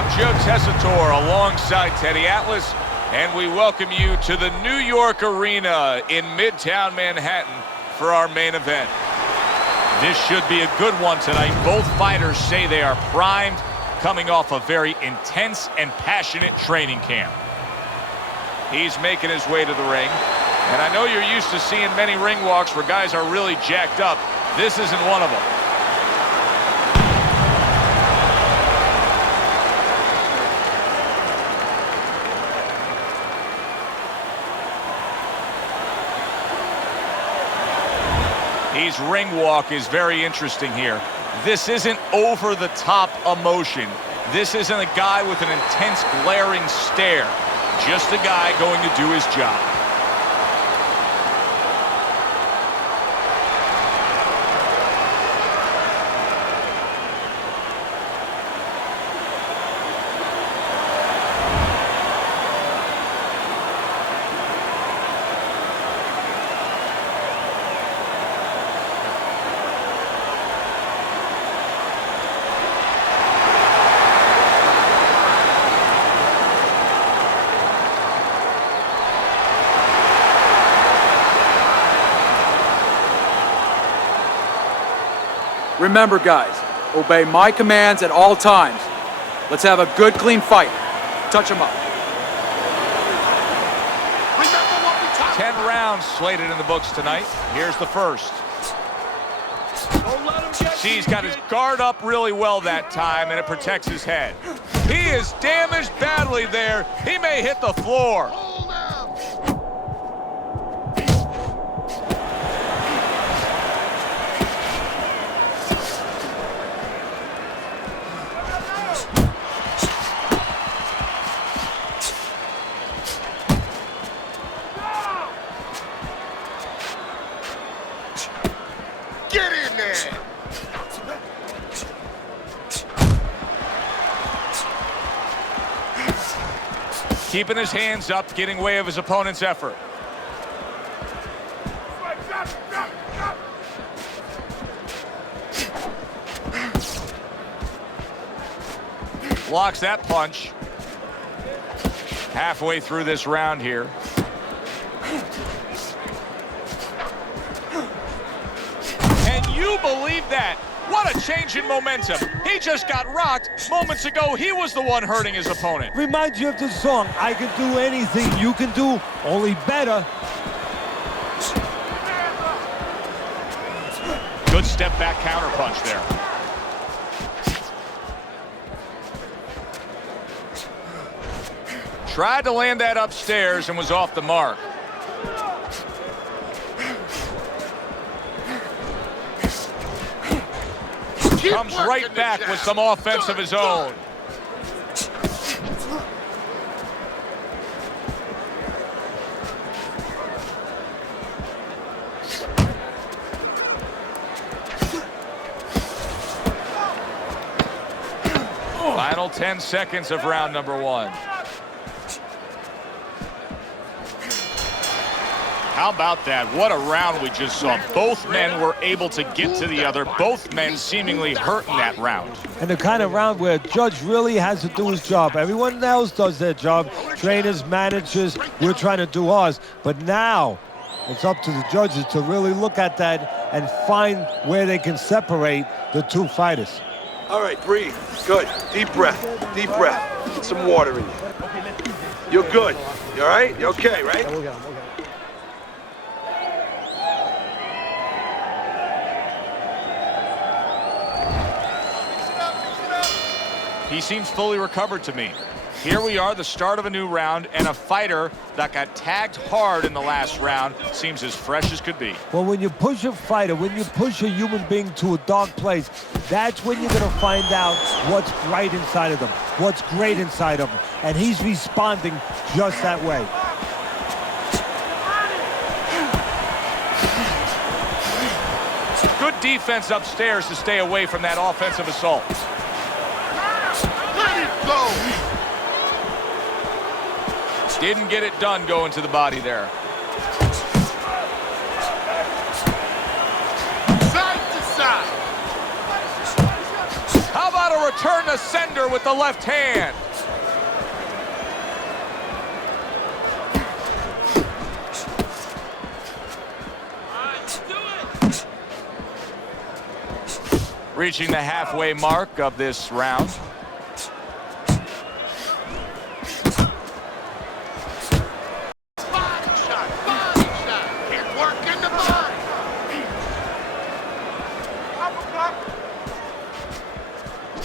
I'm Joe Tessitore alongside Teddy Atlas, and we welcome you to the New York Arena in Midtown Manhattan for our main event. This should be a good one tonight. Both fighters say they are primed, coming off a very intense and passionate training camp. He's making his way to the ring, and I know you're used to seeing many ring walks where guys are really jacked up. This isn't one of them. His ring walk is very interesting here. This isn't over-the-top emotion. This isn't a guy with an intense, glaring stare. Just a guy going to do his job. Remember, guys, obey my commands at all times. Let's have a good, clean fight. Touch him up. 10 rounds slated in the books tonight. Here's the first. See, he's got his guard up really well that time, and it protects his head. He is damaged badly there. He may hit the floor. Get in there! Keeping his hands up, getting way of his opponent's effort. Blocks that punch. Halfway through this round here. You believe that? What a change in momentum. He just got rocked. Moments ago, he was the one hurting his opponent. Reminds you of the song, I can do anything you can do, only better. Good step back counter punch there. Tried to land that upstairs and was off the mark. Comes right back with some offense of his own. Final 10 seconds of round number one. How about that? What a round we just saw. Both men were able to get to the other. Both men seemingly hurt in that round. And the kind of round where a judge really has to do his job. Everyone else does their job. Trainers, managers, we're trying to do ours. But now it's up to the judges to really look at that and find where they can separate the two fighters. All right, breathe. Good. Deep breath. Deep breath. Get some water in you. You're good. You all right? You okay, right? He seems fully recovered to me. Here we are, the start of a new round, and a fighter that got tagged hard in the last round seems as fresh as could be. Well, when you push a fighter, when you push a human being to a dark place, that's when you're going to find out what's bright inside of them, what's great inside of them. And he's responding just that way. Good defense upstairs to stay away from that offensive assault. Let it go! Didn't get it done going to the body there. Side to side. How about a return to sender with the left hand. Reaching the halfway mark of this round. Body shot, body shot. Hit work in the body.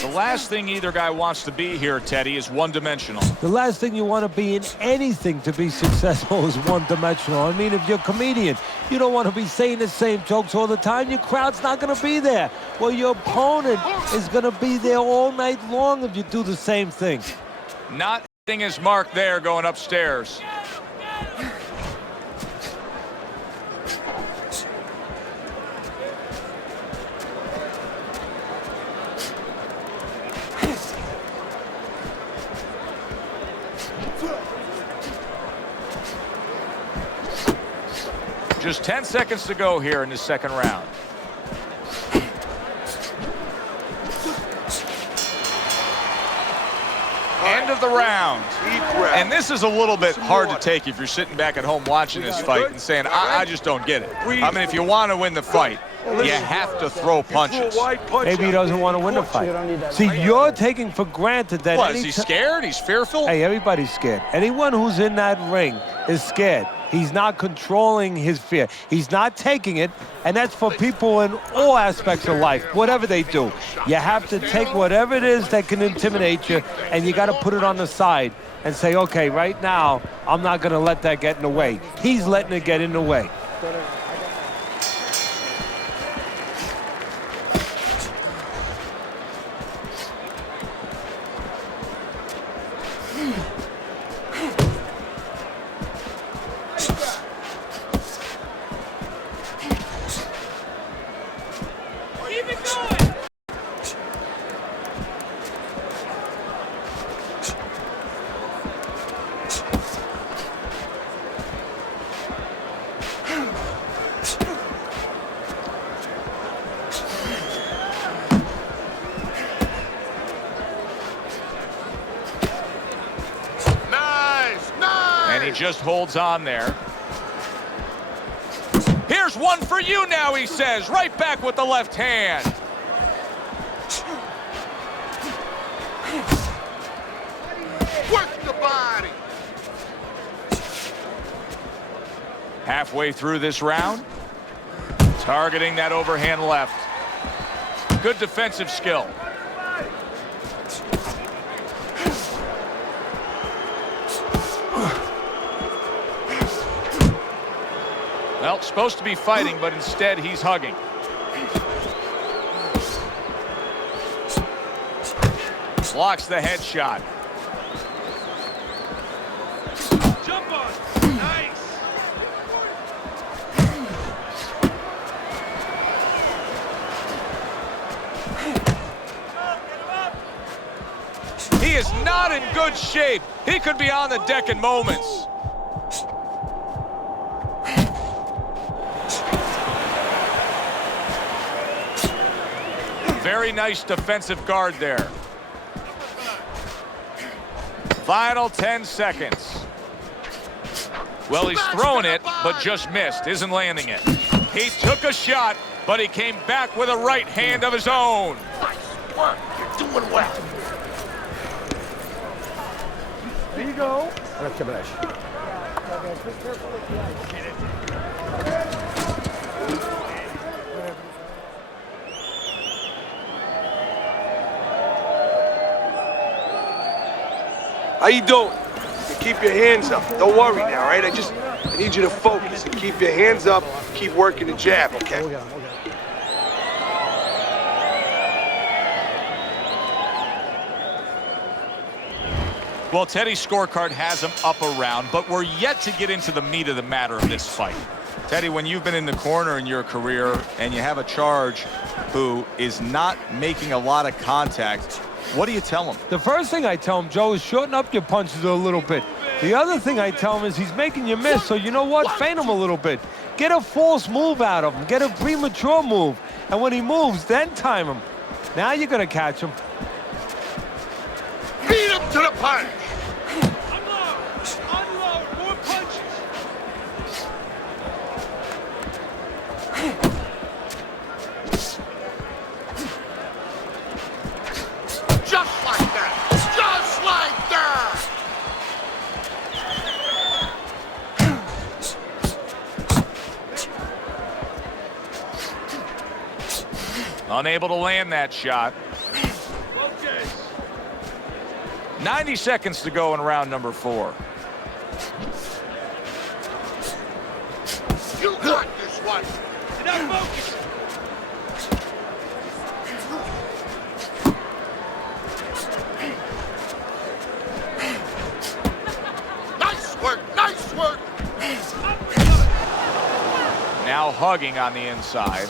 The last thing either guy wants to be here, Teddy, is one-dimensional. The last thing you want to be in anything to be successful is one-dimensional. I mean, if you're a comedian, you don't want to be saying the same jokes all the time. Your crowd's not going to be there. Well, your opponent is going to be there all night long if you do the same thing. Not hitting his mark there going upstairs. Just 10 seconds to go here in the second round. End of the round. And this is a little bit hard to take if you're sitting back at home watching this fight and saying, I just don't get it. I mean, if you want to win the fight, you have to throw punches. Maybe he doesn't want to win the fight. See, you're taking for granted that... What, is he scared? He's fearful? Hey, everybody's scared. Anyone who's in that ring is scared. He's not controlling his fear. He's not taking it, and that's for people in all aspects of life, whatever they do. You have to take whatever it is that can intimidate you, and you got to put it on the side and say, okay, right now, I'm not going to let that get in the way. He's letting it get in the way. And he just holds on there. Here's one for you now, he says. Right back with the left hand. Work the body. Halfway through this round. Targeting that overhand left. Good defensive skill. Well, supposed to be fighting, but instead he's hugging. Blocks the headshot. Jump on. Nice. He is not in good shape. He could be on the deck in moments. Very nice defensive guard there. Final 10 seconds. Well, he's throwing it, but just missed. Isn't landing it. He took a shot, but he came back with a right hand of his own. Nice work. You're doing well. There you go. How you doing? You keep your hands up. Don't worry now, all right? I need you to focus and keep your hands up. Keep working the jab, okay? Well, Teddy's scorecard has him up a round, but we're yet to get into the meat of the matter of this fight. Teddy, when you've been in the corner in your career and you have a charge who is not making a lot of contact, what do you tell him? The first thing I tell him, Joe, is shorten up your punches a little bit. The other thing I tell him is he's making you miss, so you know what? Feint him a little bit. Get a false move out of him. Get a premature move. And when he moves, then time him. Now you're going to catch him. Jump to the punch. Unload! Unload! More punches! Just like that. Just like that. Unable to land that shot. Focus! 90 seconds to go in round number 4. You got this one. Now focus! Nice work. Nice work. Now hugging on the inside.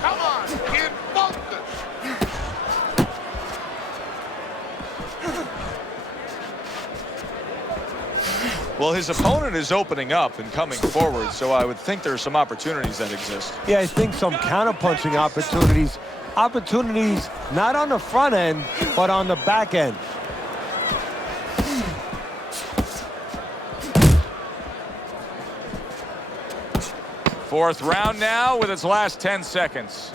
Come on, kid. Focus. Well, his opponent is opening up and coming forward, so I would think there are some opportunities that exist. Yeah, I think some counterpunching opportunities. Opportunities not on the front end, but on the back end. Fourth round now with its last 10 seconds.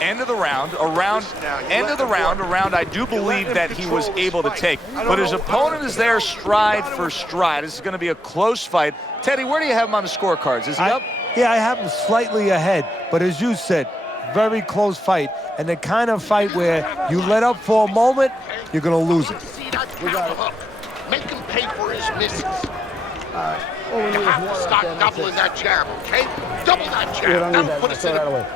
End of the round, a round I do believe that he was able to take. But his opponent is there stride for stride. This is going to be a close fight. Teddy, where do you have him on the scorecards? Is he up? Yeah, I have him slightly ahead. But as you said, very close fight. And the kind of fight where you let up for a moment, you're going to lose it. See that counter hook. Make him pay for his misses. All we You need is have one to right start there, and that's doubling it. that jab, okay? Double that jab. We don't need That'll put that. us Throw in that a... away.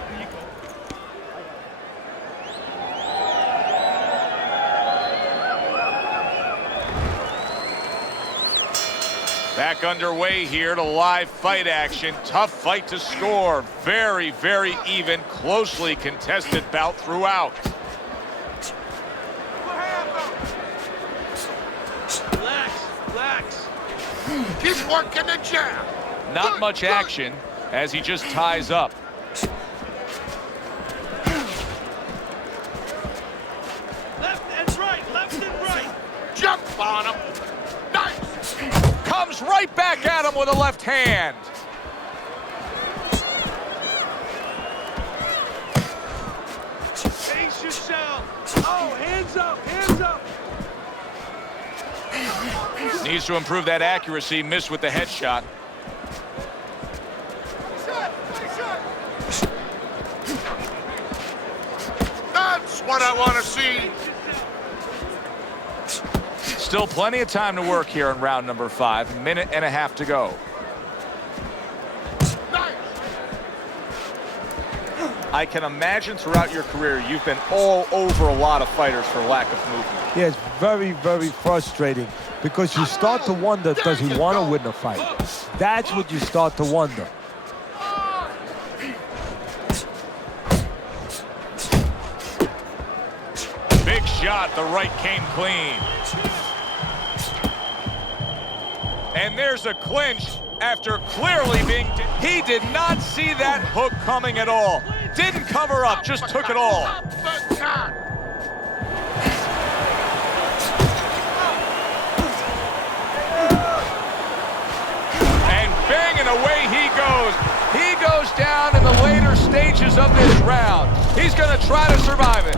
Back underway here to live fight action. Tough fight to score. Very, very even, closely contested bout throughout. Relax, relax. Keep working the jab. Not Good, much good. action as he just ties up. Left and right, left and right. Jump on him. Nice. Comes right back at him with a left hand. Pace yourself. Oh, hands up, hands up. Needs to improve that accuracy. Missed with the headshot. That's what I want to see. Still plenty of time to work here in round number 5. A minute and a half to go. Nice. I can imagine throughout your career you've been all over a lot of fighters for lack of movement. Yeah, it's very, very frustrating because you start to wonder, does he want to win the fight? That's what you start to wonder. Big shot, the right came clean. And there's a clinch after clearly being... He did not see that hook coming at all. Didn't cover up, just took it all. Uppercut. And banging away he goes. He goes down in the later stages of this round. He's going to try to survive it.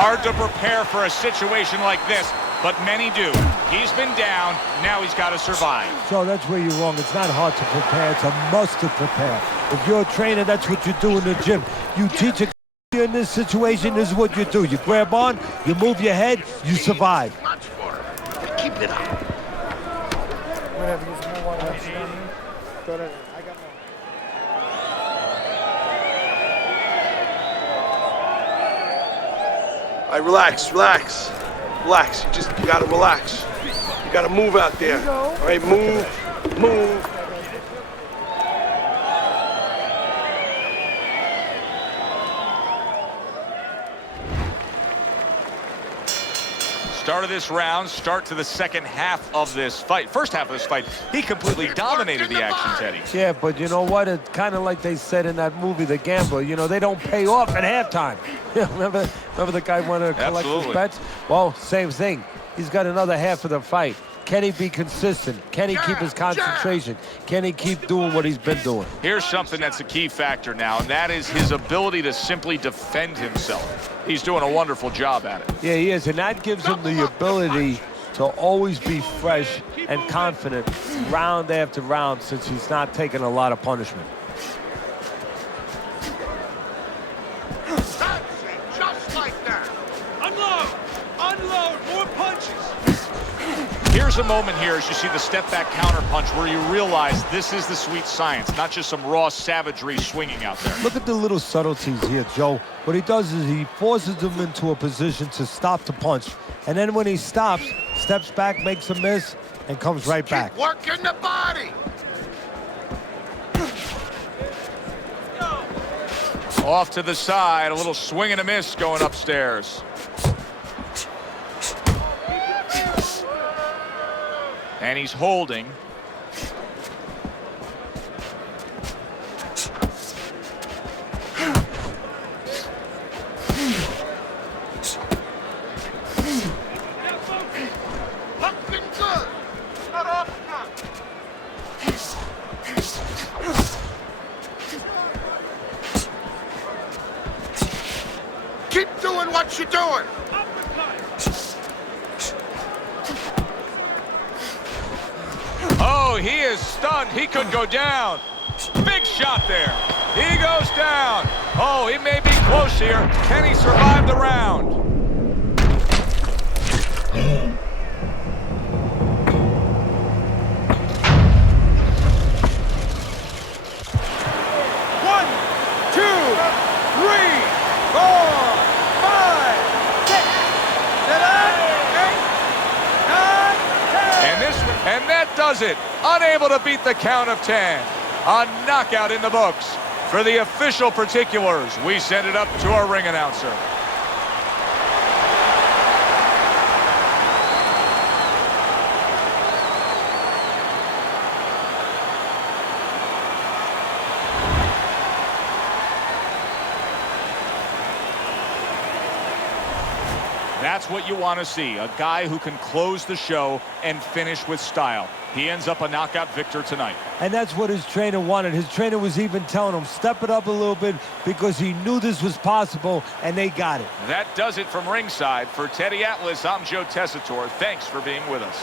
Hard to prepare for a situation like this, but many do. He's been down, now he's got to survive. So that's where you're wrong. It's not hard to prepare. It's a must to prepare. If you're a trainer, that's what you do in the gym. You teach a in this situation, this is what you do. You grab on, you move your head, you survive. Much for it. Keep it up. Whatever, use more water. Throw that in. I got more. All right, relax, relax. Relax. You gotta relax. You gotta move out there. All right, move. start of this round, start to the second half of this fight. First half of this fight, he completely dominated the action, Teddy. Yeah, but you know what? It's kind of like they said in that movie, The Gambler. You know, they don't pay off at halftime. remember the guy wanted to collect his bets? Well, same thing. He's got another half of the fight. Can he be consistent? Can he keep his concentration? Can he keep doing what he's been doing? Here's something that's a key factor now, and that is his ability to simply defend himself. He's doing a wonderful job at it. Yeah, he is, and that gives him the ability to always be fresh and confident round after round since he's not taking a lot of punishment. That's it, just like that. Unload! Unload! More punches! Here's a moment here as you see the step-back counter punch where you realize this is the sweet science, not just some raw savagery swinging out there. Look at the little subtleties here, Joe. What he does is he forces them into a position to stop the punch. And then when he stops, steps back, makes a miss, and comes right back. Keep working the body. Off to the side, a little swing and a miss going upstairs. And he's holding. Looking good. Not off now. Keep doing what you're doing. Oh, he is stunned. He could go down. Big shot there. He goes down. Oh, he may be close here. Can he survive the round? One, two, three, 4, 5, 6, 7, 8, 9, 10. And that does it. Unable to beat the count of 10. A knockout in the books. For the official particulars, we send it up to our ring announcer. That's what you want to see, a guy who can close the show and finish with style. He ends up a knockout victor tonight. And that's what his trainer wanted. His trainer was even telling him, step it up a little bit because he knew this was possible, and they got it. That does it from ringside. For Teddy Atlas, I'm Joe Tessitore. Thanks for being with us.